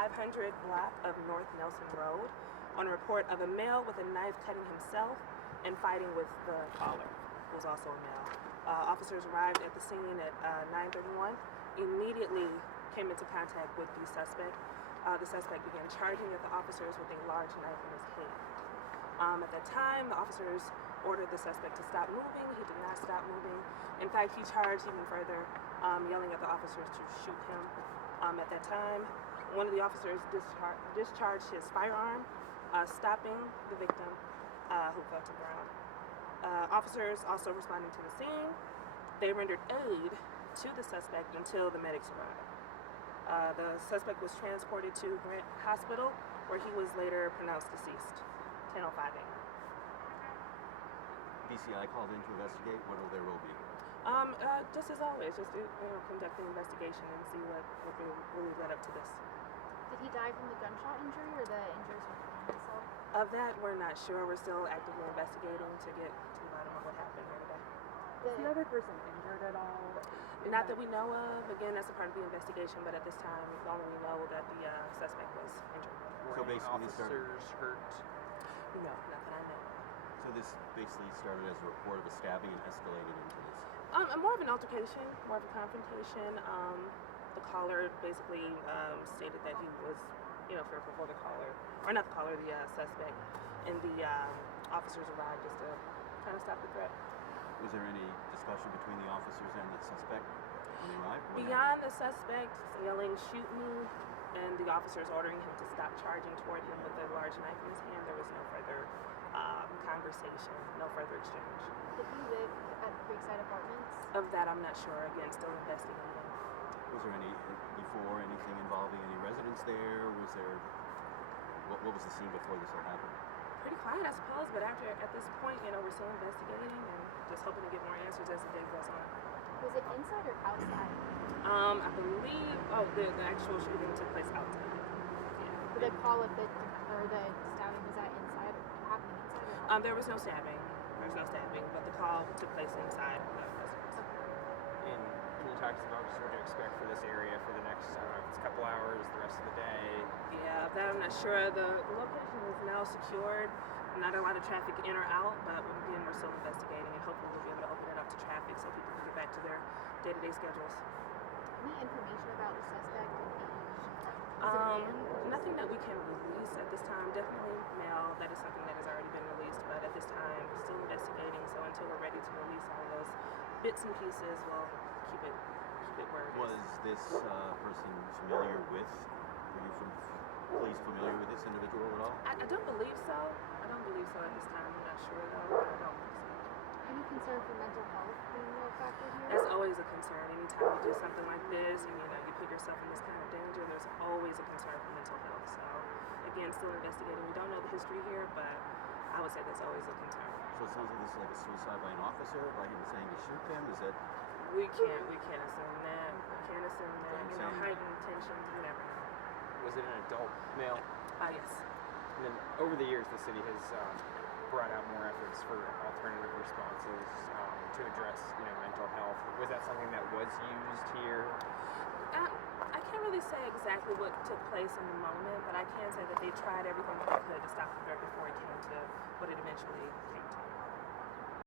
500 block of North Nelson Road on a report of a male with a knife cutting himself and fighting with the caller, who was also a male. Officers arrived at the scene at 9:31, immediately came into contact with the suspect. The suspect began charging at the officers with a large knife in his hand. At that time, the officers ordered the suspect to stop moving. He did not stop moving. In fact, he charged even further, yelling at the officers to shoot him. At that time, one of the officers discharged his firearm, stopping the victim, who fell to the ground. Officers also responding to the scene, they rendered aid to the suspect until the medics arrived. The suspect was transported to Grant Hospital, where he was later pronounced deceased, 10:05 a.m. BCI called in to investigate. What will their role be? Just as always, just to conduct the investigation and see what really led up to this. Did he die from the gunshot injury or the injuries from killing himself? Of that, we're not sure. We're still actively investigating to get to the bottom of what happened here today. Was the other person injured at all? Not that we know of. Again, that's a part of the investigation, but at this time, we only know that the suspect was injured. So basically, officers hurt? No, not that I know. So this basically started as a report of a stabbing and escalated into this. More of an altercation, more of a confrontation. The caller basically stated that he was, fearful for the caller, or not the caller, the suspect, and the officers arrived just to kind of stop the threat. Was there any discussion between the officers and the suspect when they arrived? Beyond the suspect yelling, "Shoot me," and the officers ordering him to stop charging toward him with a large knife in his hand, there was no further conversation, no further exchange. Did he live at the Creekside Apartments? Of that, I'm not sure. Again, still investigating. Was there anything involving any residents there? Was there, what was the scene before this all happened? Pretty quiet, I suppose, but at this point, we're still investigating and just hoping to get more answers as the day goes on. Was it inside or outside? I believe, the actual shooting took place outside. Yeah. The call of the stabbing, was that inside or happening inside or outside? There was no stabbing. There's no stabbing, but the call took place inside the residence. And can you talk to us about what to expect for this area for the next, if it's a couple hours, the rest of the day? Yeah, that I'm not sure. The location is now secured. Not a lot of traffic in or out, but again, we're still investigating and hopefully we'll be able to open it up to traffic so people can get back to their day-to-day schedules. Any information about the suspect and age? Nothing that we can release at this time. Definitely male. That is something that has already been released, but at this time, we're still investigating. So until we're ready to release all those bits and pieces, we'll keep it where it is. Was this person familiar with? Were you from police familiar with this individual at all? I don't believe so. I don't believe so at this time. I'm not sure though. I don't think so. Any concern for mental health being a factor here? That's always a concern. Anytime you do something like this and you put yourself in this kind of danger, there's always a concern for mental health. So again, still investigating. We don't know the history here, but I would say that's always a concern. So it sounds like this is like a suicide by an officer, by him saying to shoot him. Is that? We can't assume that. We can't assume that. Heightened tensions, you never know. Was it an adult male? Yes. And then over the years, the city has brought out more efforts for alternative responses to address, mental health. Was that something that was used here? I can't really say exactly what took place in the moment, but I can say that they tried everything that they could to stop the threat before it came to what it eventually came to.